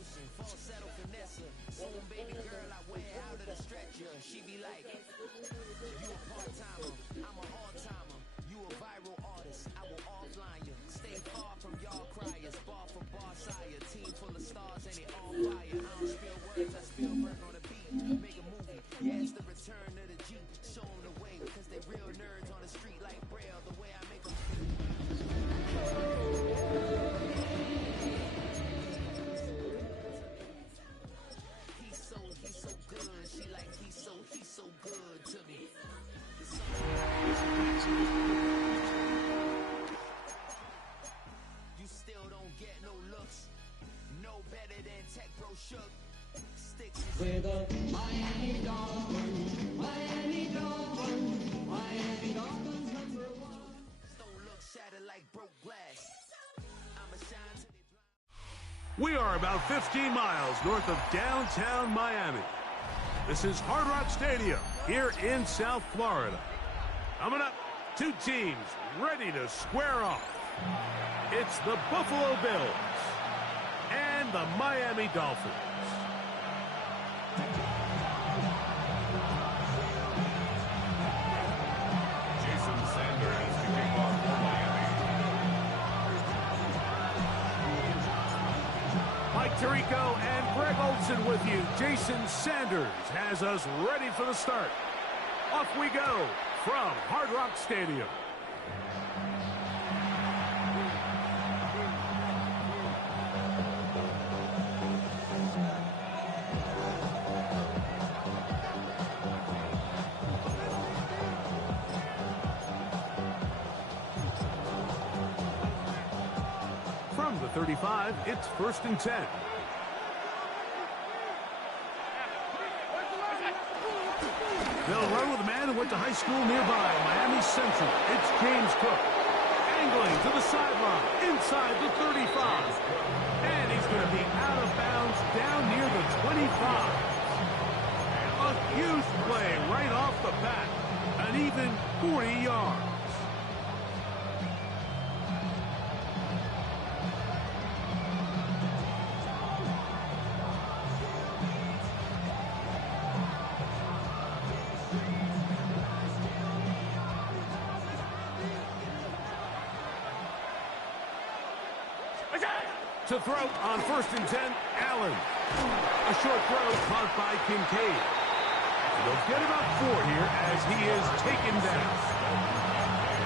motion, falsetto finesse. Own baby girl, I wear out of the stretcher. She be like, you a part-timer, I'm an all-timer. You a viral artist, I will offline you. Stay far from y'all criers, bar for bar sire. Team full of stars and it all fire. I don't spill words, I spill work on a beat. Make a movie, yeah, it's the return of the G. Show them the way, cause they real nerds on the street like Braille. The way I make them feel. He's so good. She like he's so good to me. You still don't get no looks. No better than Tech Bro Shook. Sticks with a Miami Dolphins, Miami Dolphins, Miami Dolphins #1. Stone look shattered like broke glass. I'ma shine to the blind. We are about 15 miles north of downtown Miami. This is Hard Rock Stadium here in South Florida. Coming up, two teams ready to square off. It's the Buffalo Bills and the Miami Dolphins. Jason Sanders kicking off for Miami. Mike Tirico and Greg Olson with you. Jason Sanders has us ready for the start. Off we go from Hard Rock Stadium. From the 35, it's 1st and 10. They'll run with a man who went to high school nearby, Miami Central. It's James Cook. Angling to the sideline, inside the 35. And he's going to be out of bounds down near the 25. A huge play right off the bat. An even 40 yards. To throw on 1st and 10, Allen. A short throw caught by Kincaid. They'll get about 4 here as he is taken down.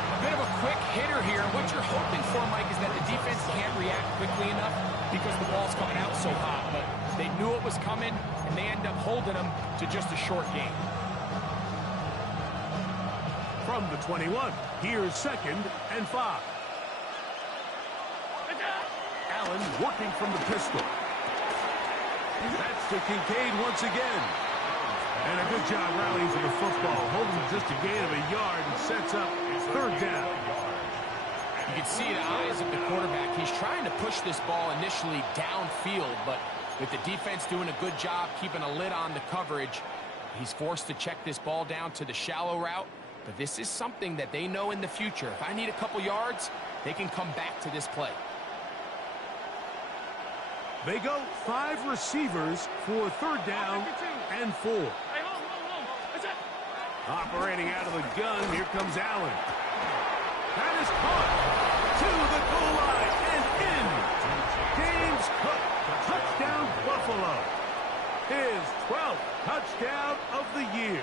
A bit of a quick hitter here. What you're hoping for, Mike, is that the defense can't react quickly enough because the ball's coming out so hot. But they knew it was coming, and they end up holding them to just a short game. From the 21, here's 2nd and 5. Allen working from the pistol. That's to Kincaid once again. And a good job rallying for the football. Holding just a gain of a yard and sets up 3rd down. You can see the eyes of the quarterback. He's trying to push this ball initially downfield, but with the defense doing a good job keeping a lid on the coverage, he's forced to check this ball down to the shallow route. But this is something that they know in the future. If I need a couple yards, they can come back to this play. They go 5 receivers for 3rd down and 4. Operating out of the gun, here comes Allen. That is caught to the goal line and in. James Cook, touchdown Buffalo. His 12th touchdown of the year.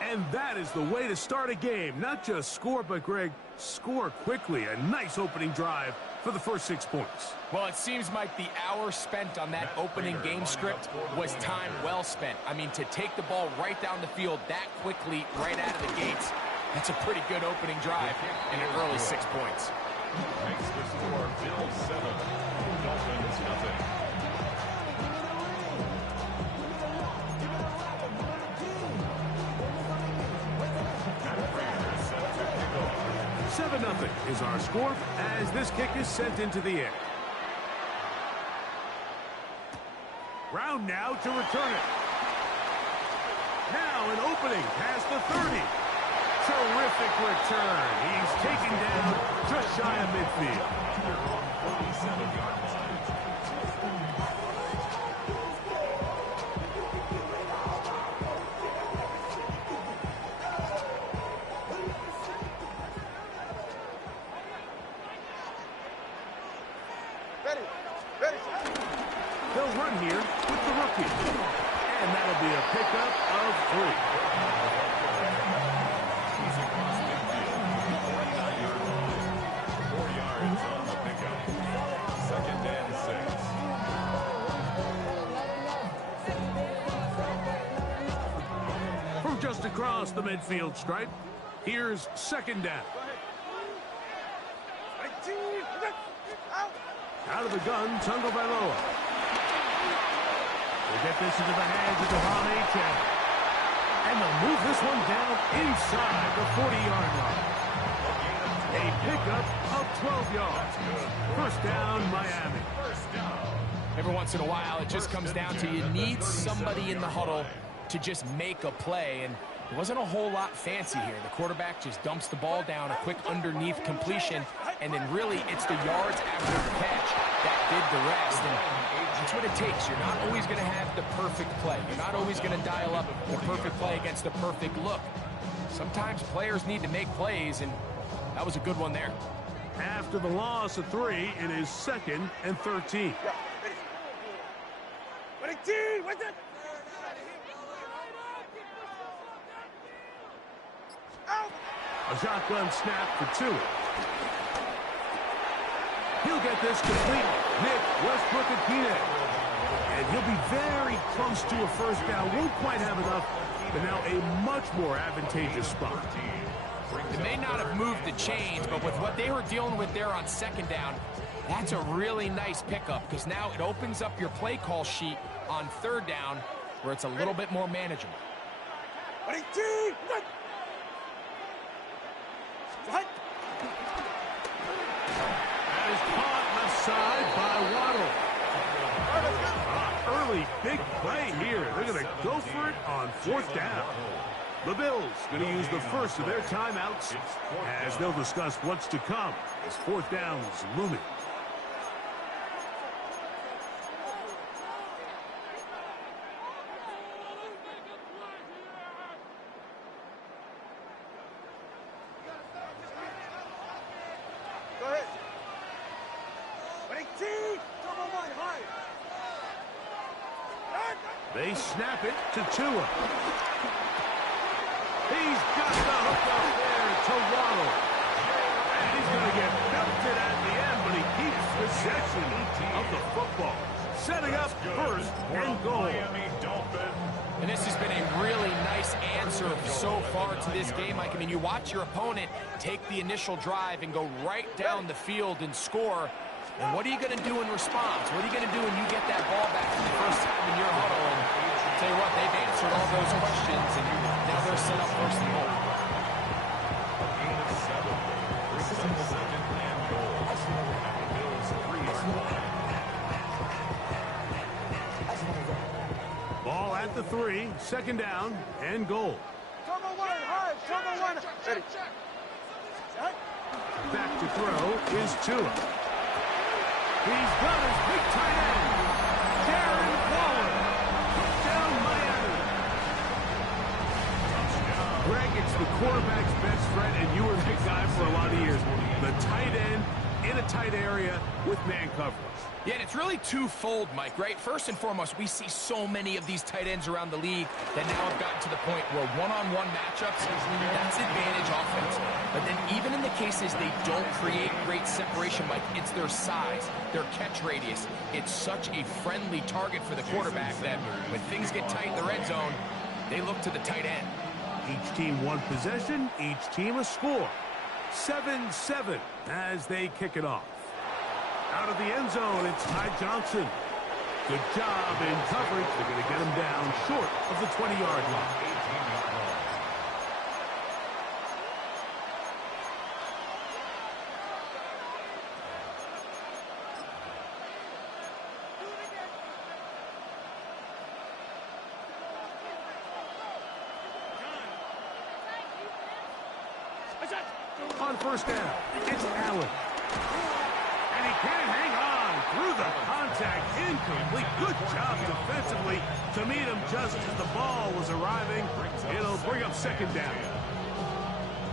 And that is the way to start a game. Not just score, but, Greg, score quickly. A nice opening drive for the first 6 points. Well, it seems like the hour spent on that opening game script was time well spent. I mean, to take the ball right down the field that quickly, right out of the gates, that's a pretty good opening drive and an early 6 points. Makes the score Bills 7, Dolphins nothing. 7-0 is our score as this kick is sent into the air. Brown now to return it. Now an opening past the 30. Terrific return. He's taken down just shy of midfield. 47-yard line. They'll run here with the rookie. And that'll be a pickup of 3. He's across midfield. 49-yard line. 4 yards on the pickup. 2nd and 6. From just across the midfield stripe, here's 2nd down. Out of the gun, Tagovailoa. They get this into the hands of Devon Achane. And they'll move this one down inside the 40-yard line. A pickup of 12 yards. 1st down, Miami. Every once in a while, it just comes down to you need somebody in the huddle to just make a play. And it wasn't a whole lot fancy here. The quarterback just dumps the ball down, a quick underneath completion, and then really it's the yards after the catch that did the rest. And that's what it takes. You're not always going to have the perfect play. You're not always going to dial up the perfect play against the perfect look. Sometimes players need to make plays, and that was a good one there. After the loss of 3, it is 2nd and 13. A shotgun snap for 2. He'll get this complete. Nick Westbrook-Ikhine. And he'll be very close to a 1st down. Won't quite have enough, but now a much more advantageous spot. They may not have moved the chains, but with what they were dealing with there on 2nd down, that's a really nice pickup because now it opens up your play call sheet on 3rd down where it's a little bit more manageable. That is caught left side by Waddle. Early big play here. They're going to go for it on 4th down. The Bills going to use the first of their timeouts as they'll discuss what's to come as 4th down is looming. They snap it to Tua. He's got the hook up there to Waddle. And he's going to get belted at the end, but he keeps possession of the football. Setting up 1st and goal. And this has been a really nice answer so far to this game, Mike. I mean, you watch your opponent take the initial drive and go right down the field and score. And what are you going to do in response? What are you going to do when you get that ball back for the first time in your huddle? And I'll tell you what, they've answered all those questions, and now they're set up 1st and goal. Gain of 7. Brings up 2nd and goal. Bills 3. Ball at the 3, 2nd down and goal. Back to throw is Tua. He's got his big tight end, Darren Waller. Touchdown, Miami. Greg, it's the quarterback's best friend, and you were the big guy for a lot of years. The tight end in a tight area with man coverage. Yeah, and it's really twofold, Mike, right? First and foremost, we see so many of these tight ends around the league that now have gotten to the point where one-on-one matchups, that's advantage offense. But then even in the cases they don't create great separation, Mike, it's their size, their catch radius. It's such a friendly target for the quarterback that when things get tight in the red zone, they look to the tight end. Each team one possession, each team a score. 7-7 as they kick it off. Out of the end zone, it's Ty Johnson. Good job in coverage. They're going to get him down short of the 20-yard line. On first down, it's Allen. And he can't hang on through the contact. Incomplete. Good job defensively to meet him just as the ball was arriving. It'll bring up second down.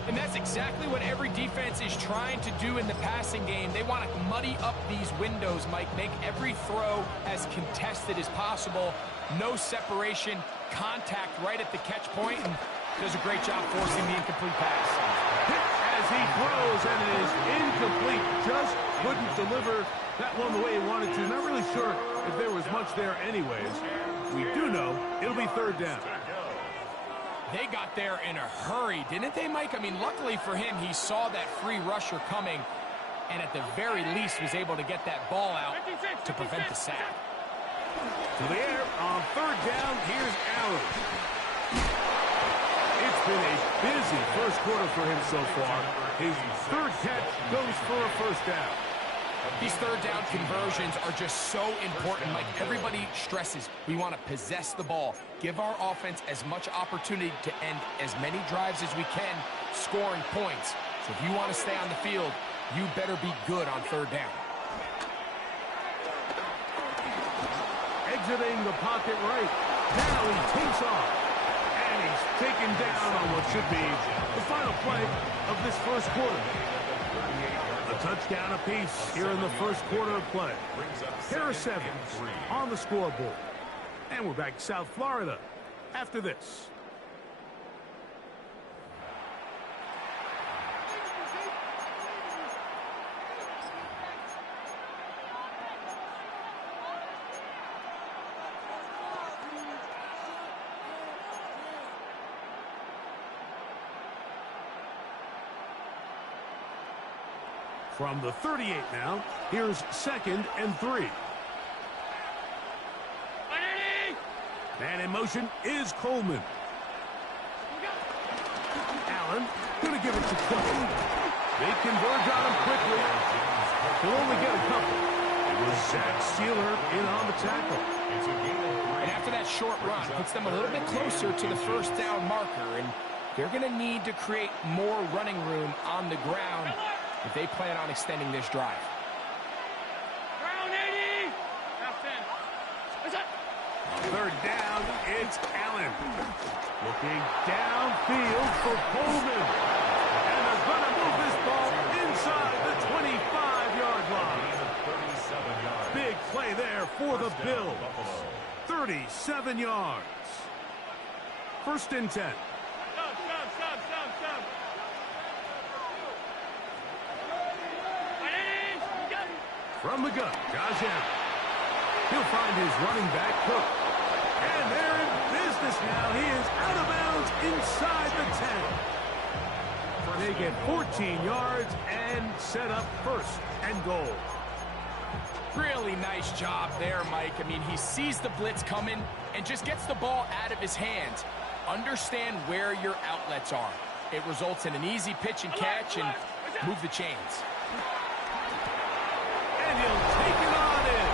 And that's exactly what every defense is trying to do in the passing game. They want to muddy up these windows, Mike, make every throw as contested as possible. No separation, contact right at the catch point, and does a great job forcing the incomplete pass. Hit as he throws, and it is incomplete. Just couldn't deliver that one the way he wanted to. Not really sure if there was much there anyways. We do know it'll be third down. They got there in a hurry, didn't they, Mike? I mean, luckily for him, he saw that free rusher coming, and at the very least was able to get that ball out to prevent the sack. To the air on third down, here's Allen. It's been a busy first quarter for him so far. His third catch goes for a first down. These third down conversions are just so important. Like everybody stresses, we want to possess the ball, give our offense as much opportunity to end as many drives as we can, scoring points. So if you want to stay on the field, you better be good on third down. Exiting the pocket right. Now he takes off. And he's taken down on what should be the final play of this first quarter. A touchdown apiece here in the first quarter of play. Harris Evans on the scoreboard. And we're back to South Florida after this. From the 38 now, here's 2nd and 3. And in motion is Coleman. Allen going to give it to Coleman. They converge on him quickly. He'll only get a couple. It was Zach Sealer in on the tackle. And after that short run, puts them a little bit closer to the first down marker. And they're going to need to create more running room on the ground if they plan on extending this drive. Third down, it's Allen. Looking downfield for Coleman. And they're going to move this ball inside the 25-yard line. Big play there for the Bills. 37 yards. 1st and 10. From the gun, Josh Allen. He'll find his running back, Cook. And they're in business now. He is out of bounds inside the 10. They get 14 yards and set up 1st and goal. Really nice job there, Mike. I mean, he sees the blitz coming and just gets the ball out of his hands. Understand where your outlets are. It results in an easy pitch and catch and move the chains. And he'll take it on in.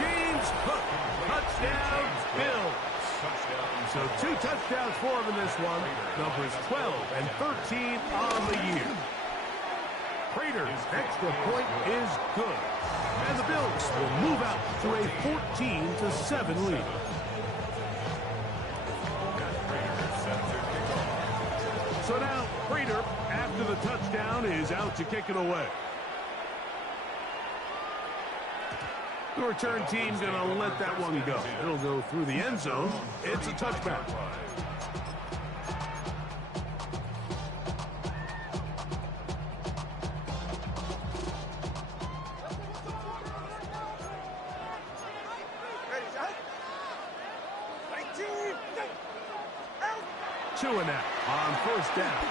James Cook, touchdown, Bills. So 2 touchdowns for him in this one. Numbers 12 and 13 on the year. Prater's extra point is good. And the Bills will move out to a 14-7 lead. So now Prater, after the touchdown, is out to kick it away. The return team's going to let that one go. It'll go through the end zone. It's a touchback. Chewing that on 1st down.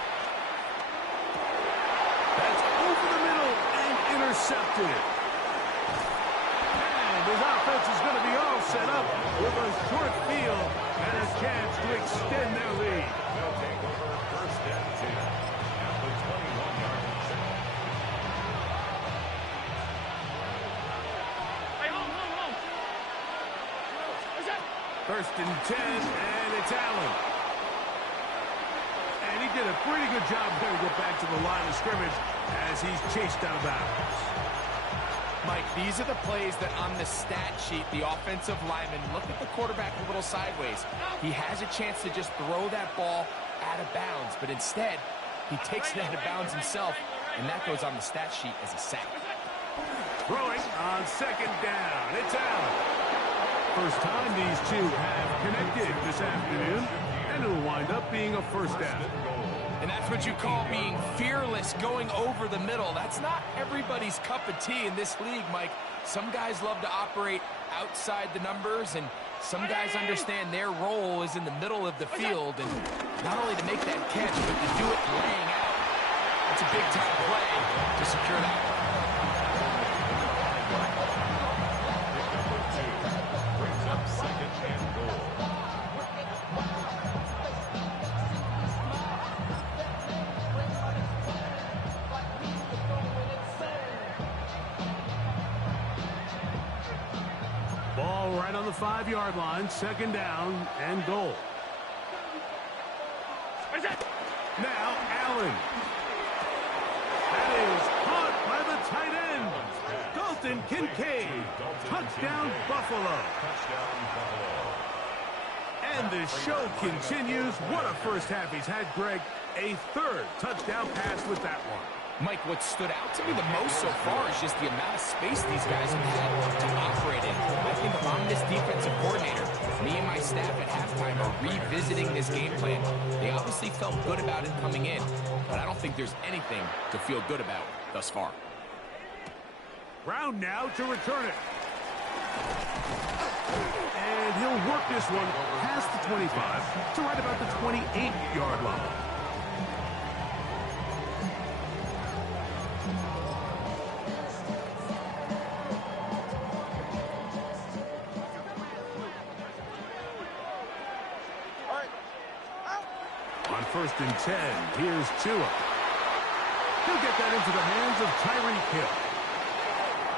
That's over the middle and intercepted. His offense is going to be all set up with a short field and a chance to extend their lead. They'll take over 1st and 10 at the 21-yard line. Hey, home. 1st and 10, and it's Allen. And he did a pretty good job there to get back to the line of scrimmage as he's chased out of bounds. Mike, these are the plays that on the stat sheet, the offensive lineman look at the quarterback a little sideways. He has a chance to just throw that ball out of bounds, but instead, he takes it out of bounds himself, and that goes on the stat sheet as a sack. Throwing on second down, it's Allen. First time these two have connected this afternoon, and it'll wind up being a first down. And that's what you call being fearless, going over the middle. That's not everybody's cup of tea in this league, Mike. Some guys love to operate outside the numbers, and some guys understand their role is in the middle of the field, and not only to make that catch, but to do it laying out. That's a big-time play to secure that one. Brings up second and goal. Ball right on the 5-yard line, second down and goal. Now Allen. That is caught by the tight end, Dalton Kincaid. Touchdown Buffalo. And the show continues. What a first half he's had, Greg. A third touchdown pass with that one. Mike, what stood out to me the most so far is just the amount of space these guys have had to operate in. I think if I'm this defensive coordinator, me and my staff at halftime are revisiting this game plan. They obviously felt good about it coming in, but I don't think there's anything to feel good about thus far. Brown now to return it. And he'll work this one past the 25 to right about the 28-yard line. On first and 10, here's Tua. He'll get that into the hands of Tyreek Hill.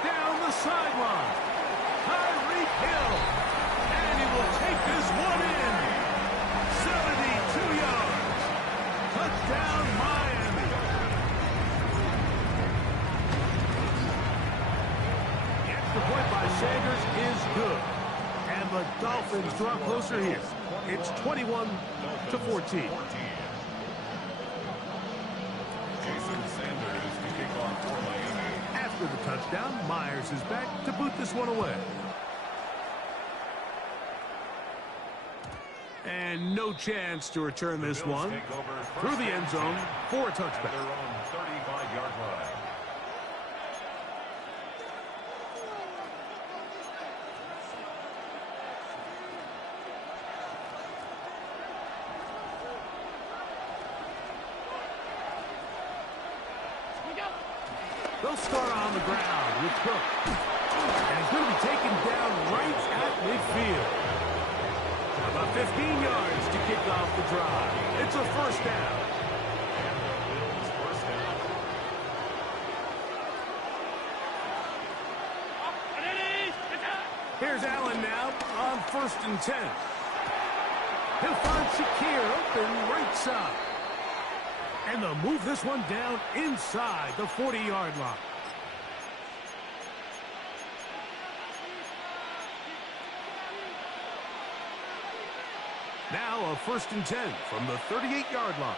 Down the sideline. Tyreek Hill. And he will take this one in. 72 yards. Touchdown, Miami. The extra point by Sanders is good. And the Dolphins draw closer here. It's 21-14. Jason Sanders to kick off for Miami. After the touchdown, Myers is back to boot this one away. And no chance to return this one through the end zone for a touchback. Their own 35-yard line. They'll start on the ground with Cook. And he's going to be taken down right at midfield. About 15 yards to kick off the drive. It's a first down. And the Bills first down. Here's Allen now on first and 10. He'll find Shakir open right side. And they'll move this one down inside the 40-yard line. Now a first and 10 from the 38-yard line.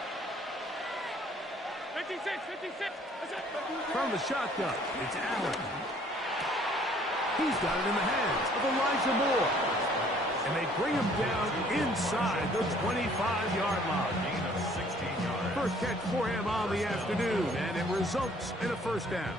56. From the shotgun, it's Allen. He's got it in the hands of Elijah Moore. And they bring him down inside the 25-yard line. Gain of 16 yards. First catch for him on the afternoon, and it results in a first down.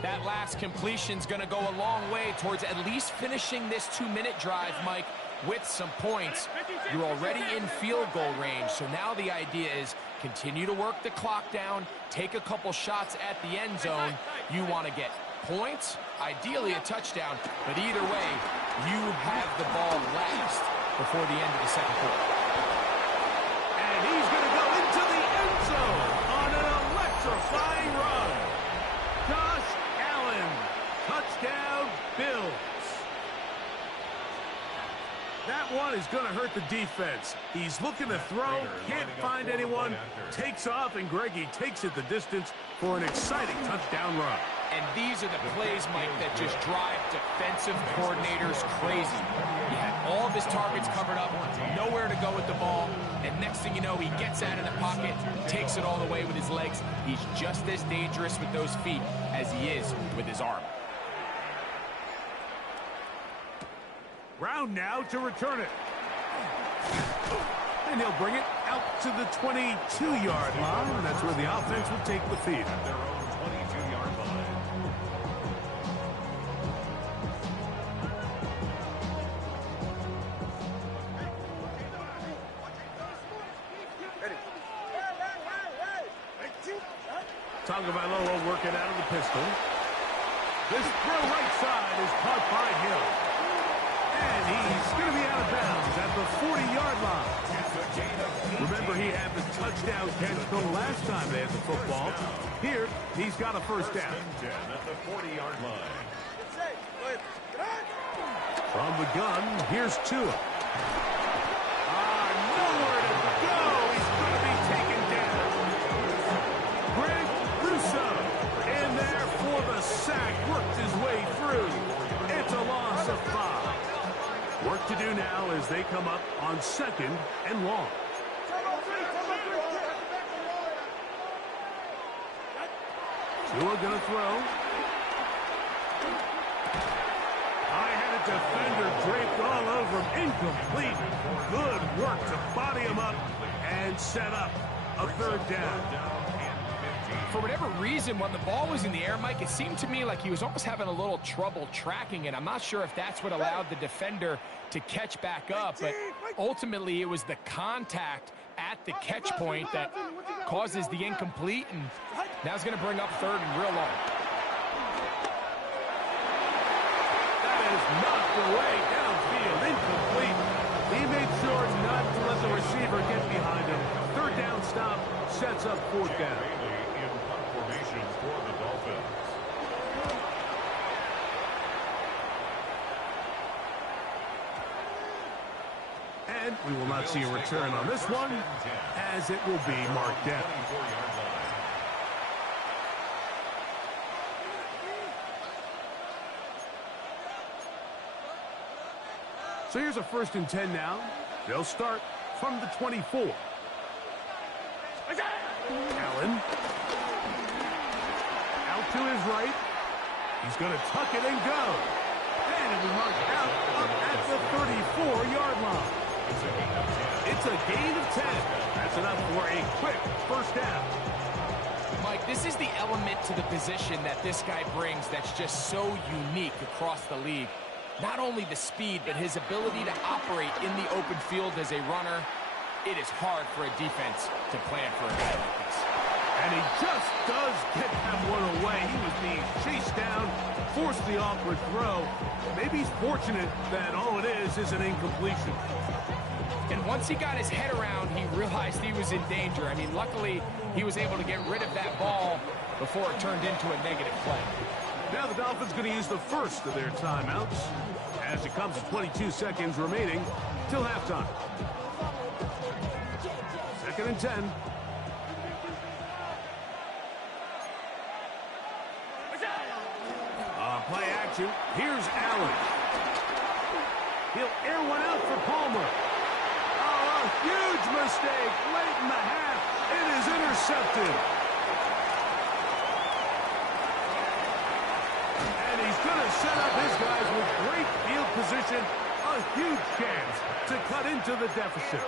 That last completion's going to go a long way towards at least finishing this 2-minute drive, Mike, with some points. You're already in field goal range, so now the idea is continue to work the clock down, take a couple shots at the end zone. You want to get points, ideally a touchdown, but either way, you have the ball last before the end of the second quarter. And he's going to go into the end zone on an electrifying run. Josh Allen, touchdown Bills. That one is going to hurt the defense. He's looking to throw, can't find anyone, takes off, and Greggy takes it the distance for an exciting touchdown run. And these are the plays, Mike, that just drive defensive coordinators crazy. He had all of his targets covered up, nowhere to go with the ball, and next thing you know, he gets out of the pocket, takes it all the way with his legs. He's just as dangerous with those feet as he is with his arm. Brown now to return it. And he'll bring it out to the 22-yard line. That's where the offense will take the field. At their own 22-yard line. Tagovailoa working out of the pistol. This throw right side is caught by Hill. And he's going to be out of bounds at the 40-yard line. Remember, he had the touchdown catch the last time they had the football. Here, he's got a first down. At the 40-yard line. From the gun, here's Tua. Nowhere to go. He's going to be taken down. Greg Russo in there for the sack. Worked his way through. It's a loss of 5. Work to do now as they come up on 2nd and long. Tua gonna throw. High-headed defender draped all over him. Incomplete. Good work to body him up and set up a 3rd down. For whatever reason, when the ball was in the air, Mike, it seemed to me like he was almost having a little trouble tracking it. I'm not sure if that's what allowed the defender to catch back up, but ultimately it was the contact at the catch point that causes the incomplete, and now it's going to bring up 3rd and real long. That is knocked away downfield, incomplete. He made sure not to let the receiver get behind him. 3rd down stop sets up 4th down. For the Dolphins. And we will not see a return on this one, as it will be marked down. So here's a 1st and 10 now. They'll start from the 24. Allen. To his right. He's going to tuck it and go. And it'll be marked out up at the 34-yard line. It's a gain of 10. That's enough for a quick first down. Mike, this is the element to the position that this guy brings that's just so unique across the league. Not only the speed, but his ability to operate in the open field as a runner. It is hard for a defense to plan for a guy like this. And he just does get that one away. He was being chased down, forced the awkward throw. Maybe he's fortunate that all it is an incompletion. And once he got his head around, he realized he was in danger. I mean, luckily, he was able to get rid of that ball before it turned into a negative play. Now the Dolphins going to use the first of their timeouts as it comes to 22 seconds remaining till halftime. 2nd and 10. Play action. Here's Allen. He'll air one out for Palmer. Oh, a huge mistake late in the half. It is intercepted. And he's going to set up his guys with great field position. A huge chance to cut into the deficit.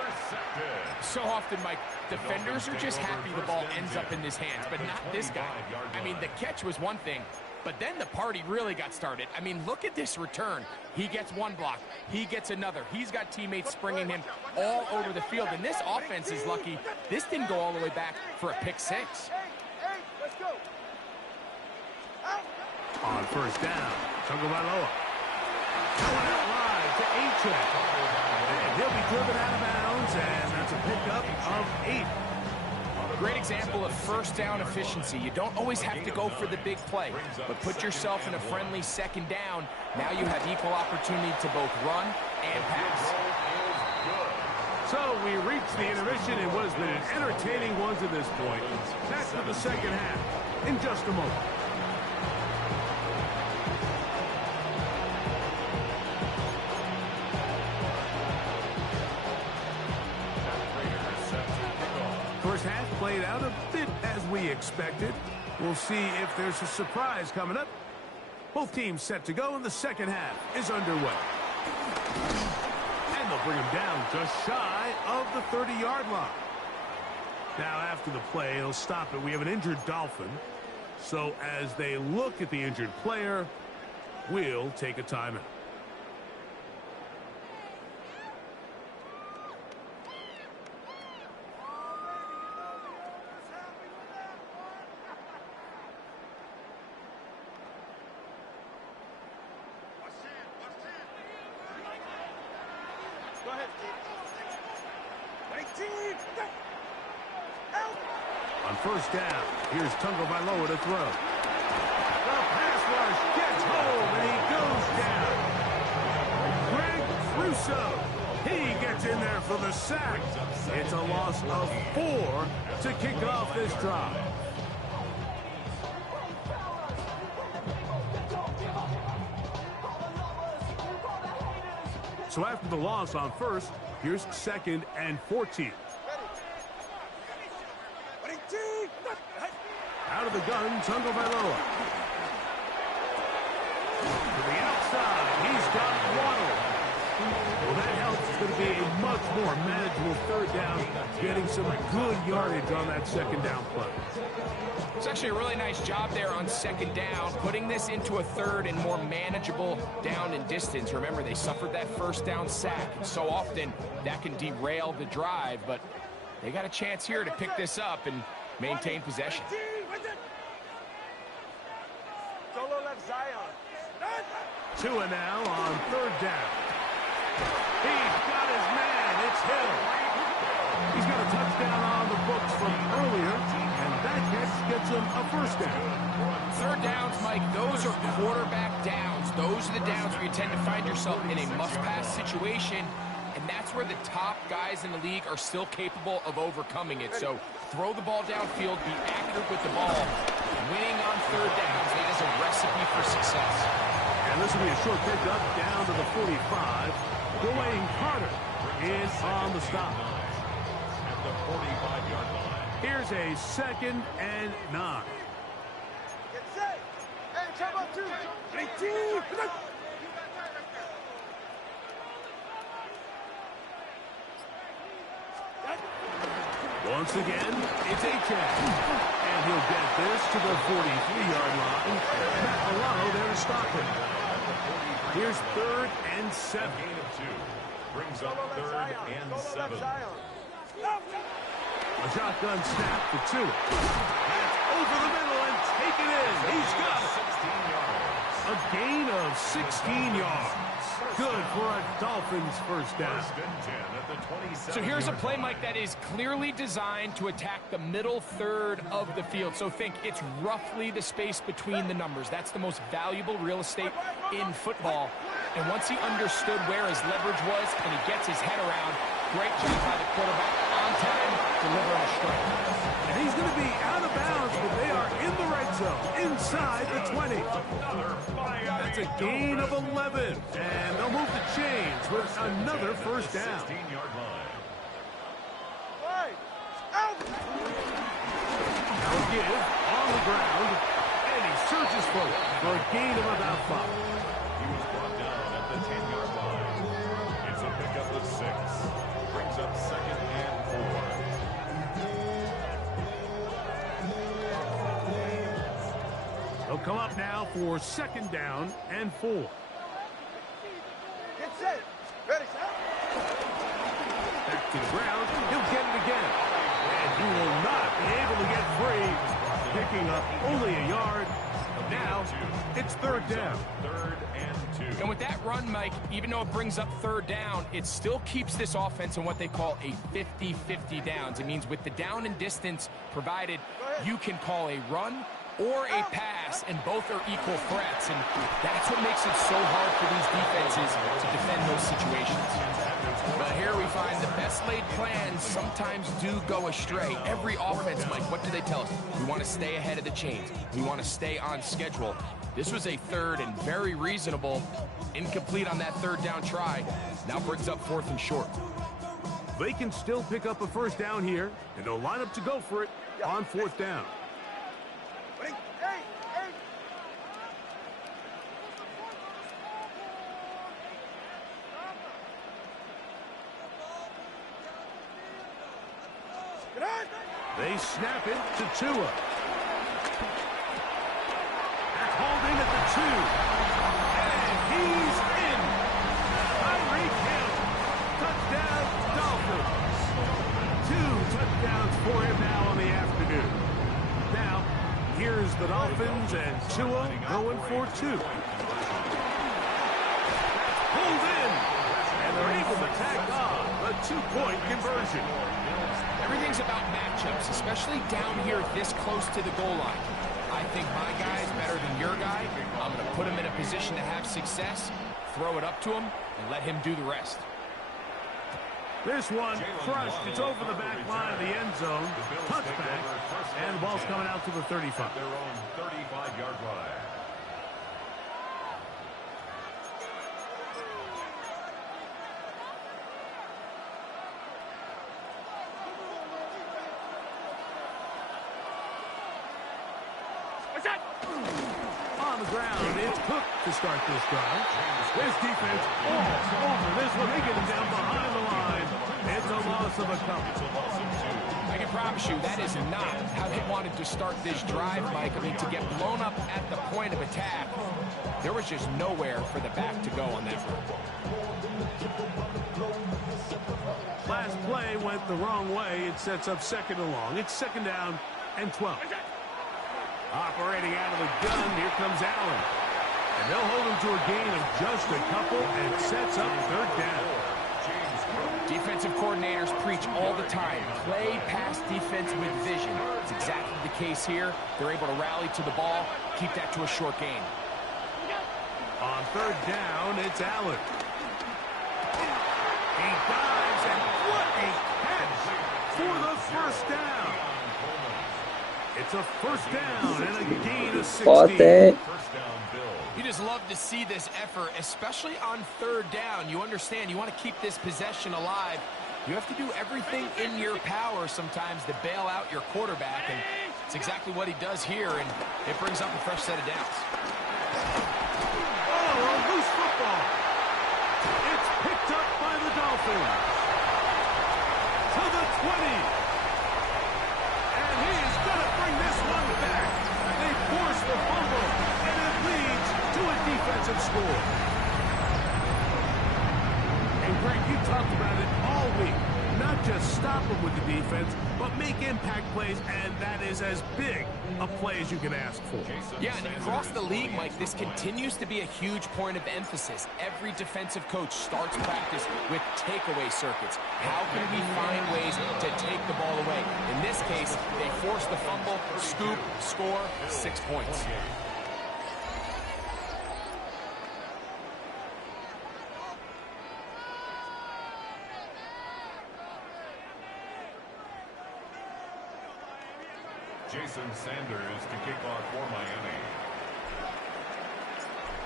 So often, Mike, defenders are just happy the ball ends up in his hands, but not this guy. I mean, the catch was one thing, but then the party really got started. I mean, look at this return. He gets one block. He gets another. He's got teammates springing him all over the field. And this offense is lucky. This didn't go all the way back for a pick 6. On first down, Tagovailoa. Going out wide to Achane. And he'll be driven out of bounds, and that's a pickup of 8. Great example of first down efficiency. You don't always have to go for the big play, but put yourself in a friendly 2nd down. Now you have equal opportunity to both run and pass. So we reached the intermission in what has been an entertaining one to this point. Back to the second half in just a moment. First half played out a bit as we expected. We'll see if there's a surprise coming up. Both teams set to go, and the second half is underway. And they'll bring him down just shy of the 30-yard line. Now, after the play, he'll stop it. We have an injured Dolphin. So as they look at the injured player, we'll take a timeout. On first down, here's Tagovailoa to throw. The pass rush gets home, and he goes down. Greg Rousseau, he gets in there for the sack. It's a loss of 4 to kick off this drive. So after the loss on first, here's 2nd and 14. Out of the gun, Tagovailoa. To the outside, he's got Waddle. Well, that helps. It's going to be a much more manageable third down, getting some good yardage on that second down play. It's actually a really nice job there on second down, putting this into a third and more manageable down and distance. Remember, they suffered that first down sack, and so often that can derail the drive, but they got a chance here to pick this up and maintain possession. Tua now on third down. He's got his man. It's Hill. He's got a touchdown on the books from earlier, and that catch gets him a first down. Third downs, Mike, those are quarterback downs. Those are the downs where you tend to find yourself in a must-pass situation, and that's where the top guys in the league are still capable of overcoming it. So throw the ball downfield, be accurate with the ball. Winning on third downs, it is a recipe for success. And this will be a short pickup down to the 45. Dwayne Carter is on the stop. At the 45-yard line. Here's a 2nd and 9. Get set. Hey, jump up two. 18. Once again, it's Achane. And he'll get this to the 43-yard line. Matt Milano there to stop him. Here's 3rd and 7. Gain of 2. Brings up 3rd and 7. A shotgun snap for Tua. That's over the middle and taken in. He's got it. 16 yards. A gain of 16 yards. Good for a Dolphins first down. 1st and 10 at the 27. So here's a play, Mike, that is clearly designed to attack the middle third of the field. So think it's roughly the space between the numbers. That's the most valuable real estate in football. And once he understood where his leverage was and he gets his head around, great job by the quarterback on time, delivering a strike. And he's going to be out of bounds, but they are in the red zone, inside the 20. That's a gain of 11, and they'll move the chains with another first down. 16-yard line. Now a give on the ground, and he searches for it for a gain of about 5. He was brought down at the 10-yard line. It's a pickup of 6. Brings up 2nd and 4. They'll come up now for 2nd down and 4. Get set. Ready, set. Back to the ground. He'll get it again. And he will not be able to get free. Picking up only a yard. Now it's 3rd down. 3rd and 2. And with that run, Mike, even though it brings up 3rd down, it still keeps this offense in what they call a 50-50 downs. It means with the down and distance provided, you can call a run or a pass, and both are equal threats, and that's what makes it so hard for these defenses to defend those situations. But here here we find the best laid plans sometimes do go astray. Every offense, Mike, what do they tell us? We want to stay ahead of the chains. We want to stay on schedule. This was a third and very reasonable, incomplete on that third down try. Now brings up 4th and short. They can still pick up a first down here, and they'll line up to go for it on 4th down. They snap it to Tua. That's hauled in at the 2. And he's in. Tyreek Hill. Touchdown, Dolphins. 2 touchdowns for him now on the afternoon. Now, here's the Dolphins and Tua going for 2. Pulled in. And they're able to tack on a 2-point conversion. Everything's about matchups, especially down here this close to the goal line. I think my guy's better than your guy. I'm going to put him in a position to have success, throw it up to him, and let him do the rest. This one crushed. It's over the back line of the end zone. Touchback. And the ball's coming out to the 35. Their own 35-yard line. On the ground, it's Cook to start this drive. This defense all over this one. They get him down behind the line. It's a loss of a couple. I can promise you that is not how they wanted to start this drive, Mike. I mean, to get blown up at the point of attack, there was just nowhere for the back to go on that run. Last play went the wrong way. It sets up 2nd and long. It's 2nd down and 12. Operating out of the gun, here comes Allen. And they'll hold him to a gain of just a couple and sets up 3rd down. Defensive coordinators preach all the time, play pass defense with vision. It's exactly the case here. They're able to rally to the ball, keep that to a short gain. On 3rd down, it's Allen. He dives, and what a catch for the 1st down. It's a 1st down and a gain of 16. You just love to see this effort, especially on 3rd down. You understand, you want to keep this possession alive. You have to do everything in your power sometimes to bail out your quarterback, and it's exactly what he does here, and it brings up a fresh set of downs. Oh, a loose football. It's picked up by the Dolphins. To the 20. And he is going to bring this one back. They force the fumble, and it leads to a defensive score. And Greg, you talked about it all week. Not just stop them with the defense, but make impact plays, and that is as big a play as you can ask for. Yeah, and across the league, Mike, this continues to be a huge point of emphasis. Every defensive coach starts practice with takeaway circuits. How can we find ways to take the ball away? In this case, they force the fumble, scoop, score, 6 points. Jason Sanders to kick off for Miami.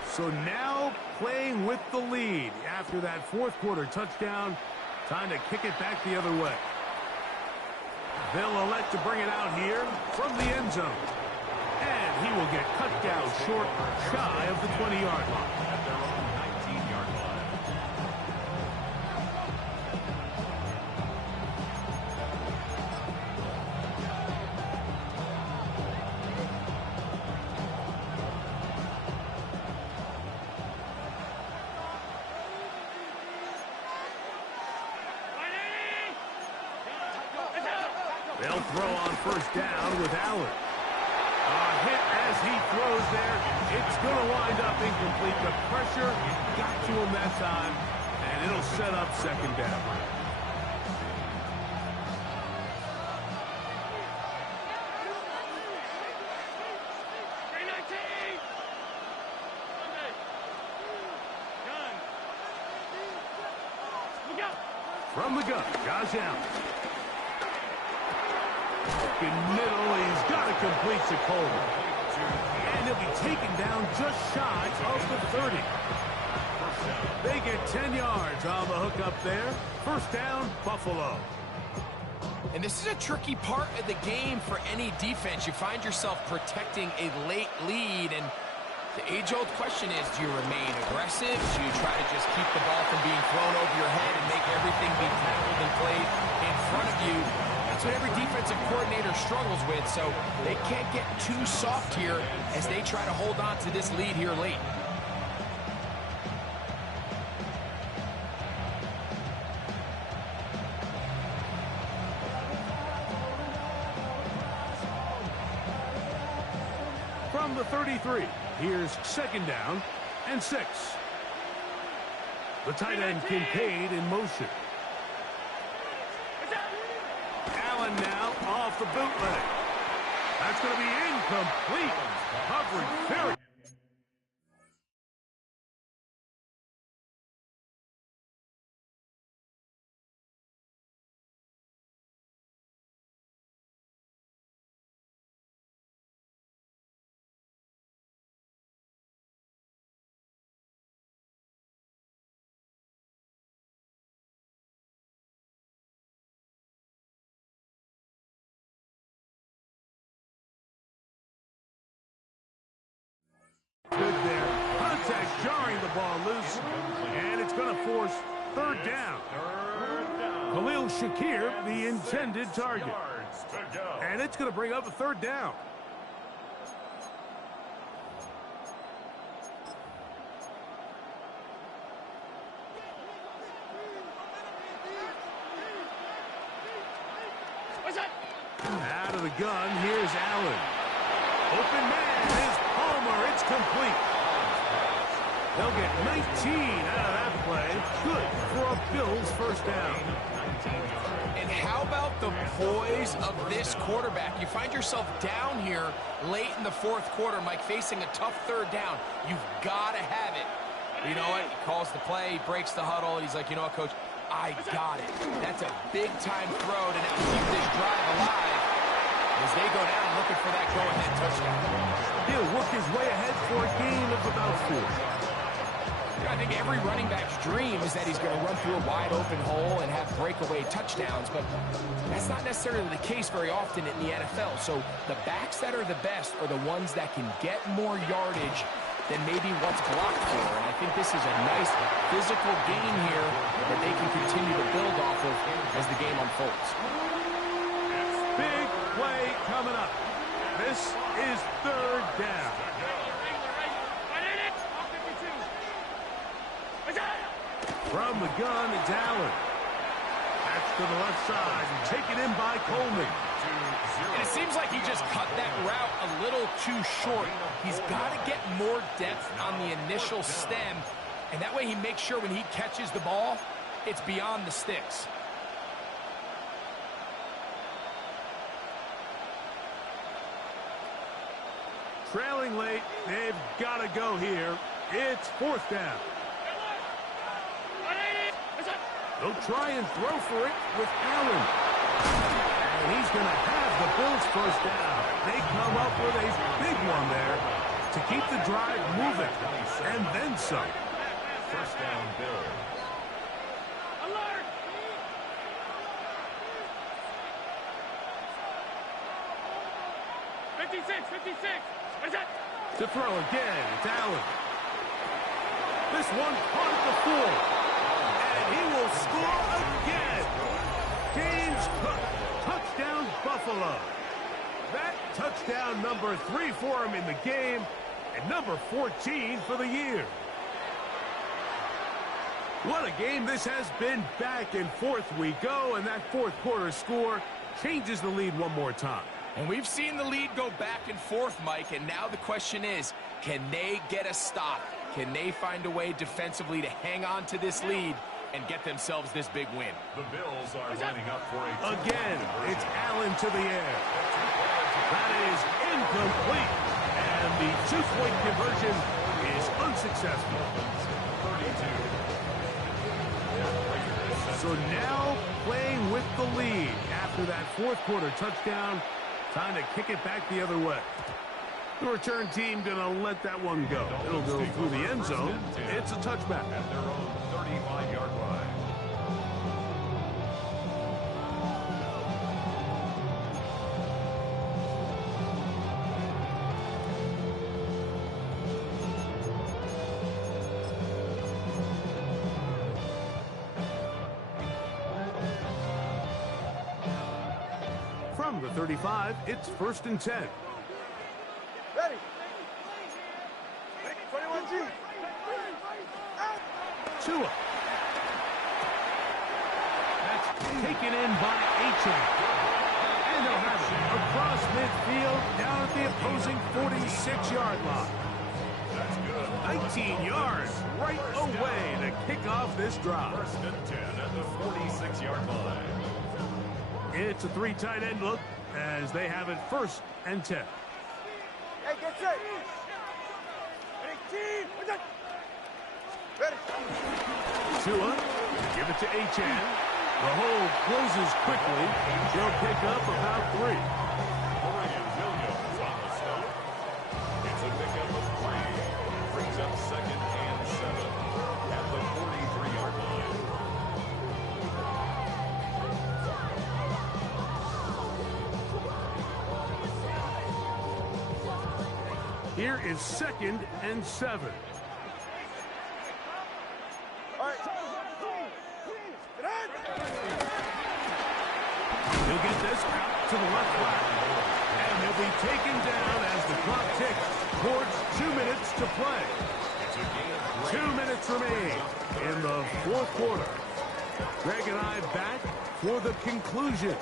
So now playing with the lead after that 4th quarter touchdown. Time to kick it back the other way. They'll elect to bring it out here from the end zone. And he will get cut down short, shy of the 20-yard line. At their own 19-yard line. They'll throw on 1st down with Allen. A hit as he throws there. It's going to wind up incomplete. The pressure got to him that time, and it'll set up 2nd down. From the gun, Josh Allen. In middle, he's got it complete to Coleman. And he'll be taken down just shy of the 30. They get 10 yards on the hook up there. First down, Buffalo. And this is a tricky part of the game for any defense. You find yourself protecting a late lead, and the age-old question is, do you remain aggressive? Do you try to just keep the ball from being thrown over your head and make everything be tackled and played in front of you? That's what every defensive coordinator struggles with, so they can't get too soft here as they try to hold on to this lead here late. From the 33, here's second down and 6. The tight end Kincaid in motion. Allen now off the bootleg. That's going to be incomplete. Coverage very. Good there. Contact jarring the ball loose. And it's going to force third down. Khalil Shakir, the intended target. And it's going to bring up a third down. Out of the gun, here's Allen. Open man is Palmer. It's complete. They'll get 19 out of that play. Good for a Bills first down. And how about the poise of this quarterback? You find yourself down here late in the fourth quarter, Mike, facing a tough third down. You've got to have it. You know what? He calls the play, he breaks the huddle, and he's like, you know what, Coach? I got it. That's a big-time throw to now keep this drive alive as they go down looking for that go-ahead touchdown. He'll work his way ahead for a gain of about 4. I think every running back's dream is that he's going to run through a wide-open hole and have breakaway touchdowns, but that's not necessarily the case very often in the NFL. So the backs that are the best are the ones that can get more yardage than maybe what's blocked for. And I think this is a nice physical gain here that they can continue to build off of as the game unfolds. Big play coming up. This is third down. From the gun, it's Allen. That's to the left side and taken in by Coleman. And it seems like he just cut that route a little too short. He's got to get more depth on the initial stem, and that way he makes sure when he catches the ball, it's beyond the sticks. Trailing late, they've got to go here. It's fourth down. They'll try and throw for it with Allen. And he's going to have the Bills first down. They come up with a big one there to keep the drive moving. And then some. First down, Bills. Alert! To throw again, it's Allen. This one caught at the 4. And he will score again. James Cook, touchdown Buffalo. That touchdown number 3 for him in the game, and number 14 for the year. What a game this has been. Back and forth we go, and that fourth quarter score changes the lead one more time. And we've seen the lead go back and forth, Mike, and now the question is, can they get a stop? Can they find a way defensively to hang on to this lead and get themselves this big win? The Bills are lining up for a again, it's Allen to the air. That is incomplete. And the two-point conversion is unsuccessful. 32. So So now playing with the lead after that fourth quarter touchdown. Time to kick it back the other way. The return team going to let that one go. It'll go through the end zone. It's a touchback. At their own 35-yard line. From the 35, it's 1st and 10. Ready. 21G. Tua. That's taken in by Achane. And they'll have it across midfield down at the opposing 46-yard line. That's good. 19 yards right away to kick off this drive. 1st and 10 at the 46-yard line. It's a 3 tight end look as they have it 1st and 10. Hey, get set. Ready. Tua, give it to Achane. The hole closes quickly. They'll pick up about 3. Brian Williams on the stop. It's a pickup of 3. Brings up 2nd and 7 at the 43-yard line. Here is 2nd and 7. All right. He'll get this out to the left flat. And he'll be taken down as the clock ticks towards 2 minutes to play. 2 minutes remain in the fourth quarter. Greg and I back for the conclusion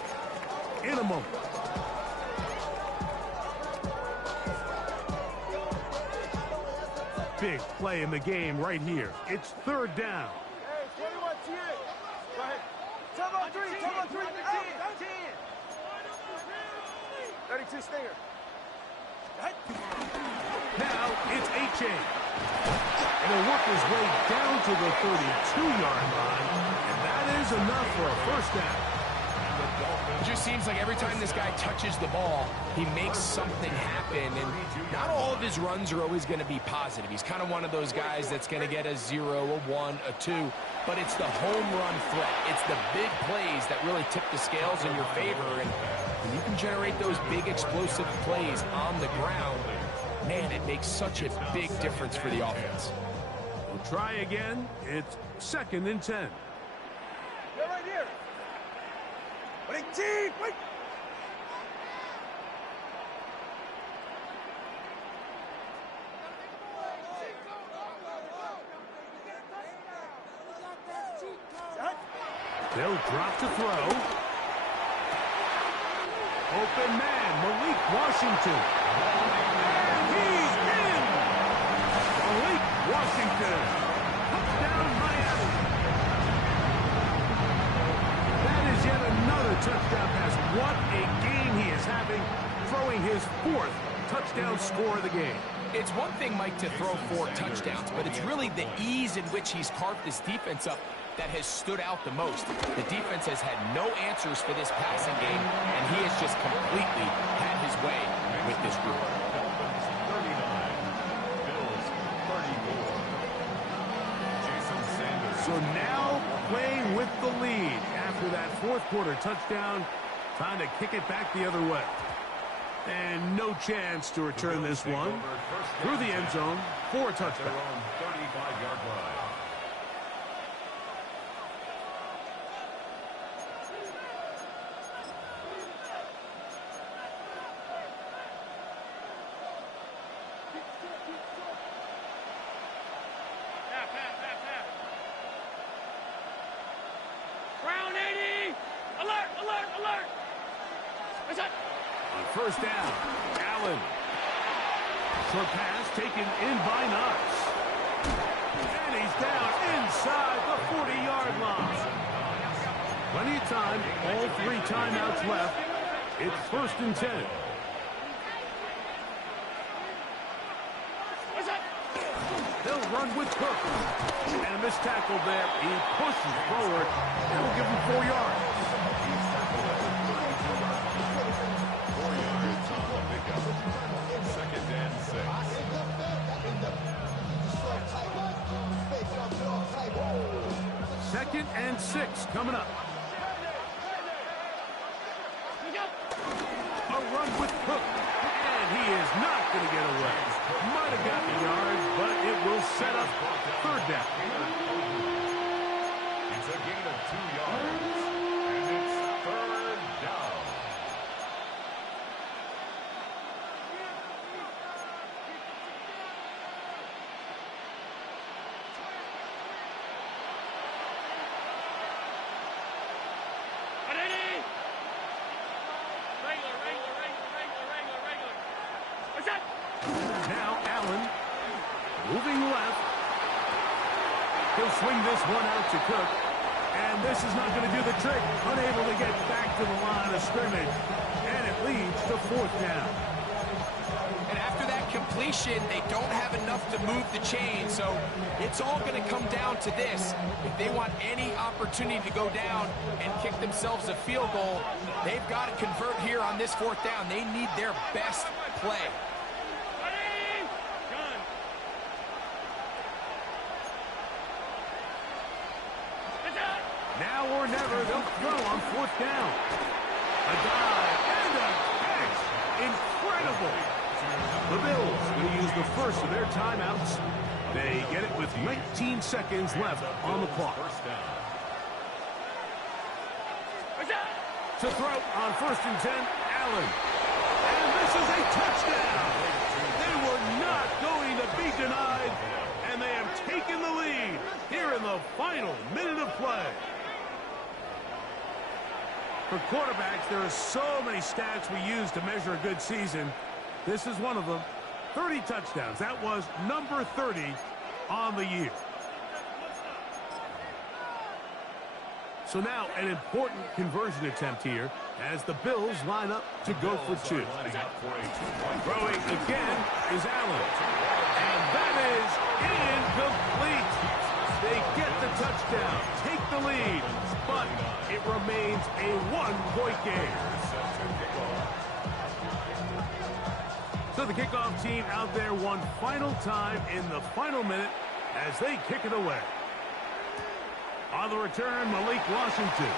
in a moment. Big play in the game right here. It's 3rd down. Hey, 21 TA. Go ahead. 10-on-3. 10-on-3. 32 Stinger. Now it's Achane. And he'll work his way down to the 32-yard line. And that is enough for a 1st down. It just seems like every time this guy touches the ball, he makes something happen. And not all of his runs are always going to be positive. He's kind of one of those guys that's going to get a 0, a 1, a 2. But it's the home run threat. It's the big plays that really tip the scales in your favor. And when you can generate those big explosive plays on the ground, man, it makes such a big difference for the offense. We'll try again. It's 2nd and 10. They're right here. 18. Wait. They'll drop to throw. Open man, Malik Washington. And he's in! Malik Washington. Touchdown, Miami. That is yet another touchdown pass. What a game he is having, throwing his 4th touchdown score of the game. It's one thing, Mike, to throw 4 touchdowns, but it's really the ease in which he's carved this defense up that has stood out the most. The defense has had no answers for this passing game, and he has just completely had his way with this group. Dolphins 39, Bills 34. Jason Sanders. So now playing with the lead after that fourth quarter touchdown. Time to kick it back the other way. And no chance to return this one through the end zone for a touchdown. 35-yard line. Round 80! Alert! Alert! Alert! What's up? On first down, Allen. Short pass taken in by Knox. And he's down inside the 40-yard line. Plenty of time, all 3 timeouts left. It's 1st and 10. What's up? They'll run with Cook. And a missed tackle there. He pushes forward. He'll That'll give him 4 yards. 4 yards on the pickup. 2nd and 6. 2nd and 6 coming up. A run with Cook, and he is not going to get away. Might have gotten yards, but it will set up 3rd down. It's a gain of 2 yards, and it's 3rd down. Now Allen, moving left. He'll swing this one out to Cook. And this is not going to do the trick. Unable to get back to the line of scrimmage. And it leads to 4th down. And after that completion, they don't have enough to move the chain. So it's all going to come down to this. If they want any opportunity to go down and kick themselves a field goal, they've got to convert here on this 4th down. They need their best play. Now or never, they'll throw on 4th down. A dive and a catch. Incredible. The Bills will use the first of their timeouts. They get it with 19 seconds left on the clock. To throw on 1st and 10, Allen. And this is a touchdown. They were not going to be denied, and they have taken the lead here in the final minute of play. For quarterbacks, there are so many stats we use to measure a good season. This is one of them. 30 touchdowns. That was number 30 on the year. So now an important conversion attempt here as the Bills line up to go for 2. Throwing again is Allen. And that is incomplete. They get the touchdown, take the lead, but it remains a 1-point game. So the kickoff team out there one final time in the final minute as they kick it away. On the return, Malik Washington.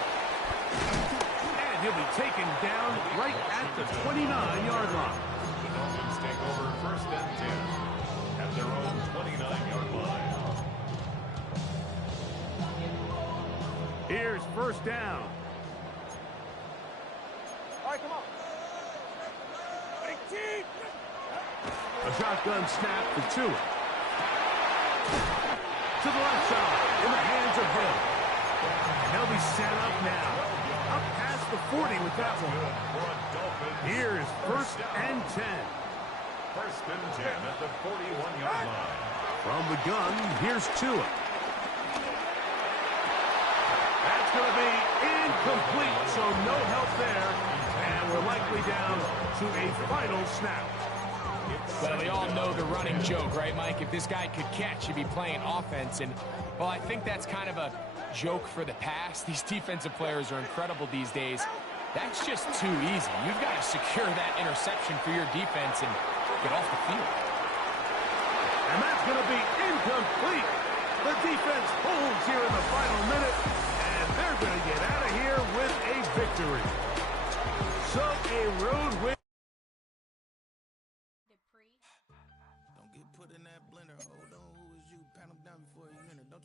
And he'll be taken down right at the 29-yard line. The Dolphins take over 1st and 10 at their own 29-yard line. Here's 1st down. All right, come on. A shotgun snap for Tua. To the left side, in the hands of Hill. They'll be set up now. Up past the 40 with that one. Here's 1st and 10. 1st and 10 at the 41-yard line. From the gun, here's Tua. That's going to be incomplete, so no help there. And we're likely down to a final snap. Well, we all know the running joke, right, Mike? If this guy could catch, he'd be playing offense. And, well, I think that's kind of a joke for the past. These defensive players are incredible these days. That's just too easy. You've got to secure that interception for your defense and get off the field. And that's going to be incomplete. The defense holds here in the final minute, and they're going to get out of here with a victory. So a road win. Don't get put in that blender. Hold on, who is you? Pat him down before you enter. Don't you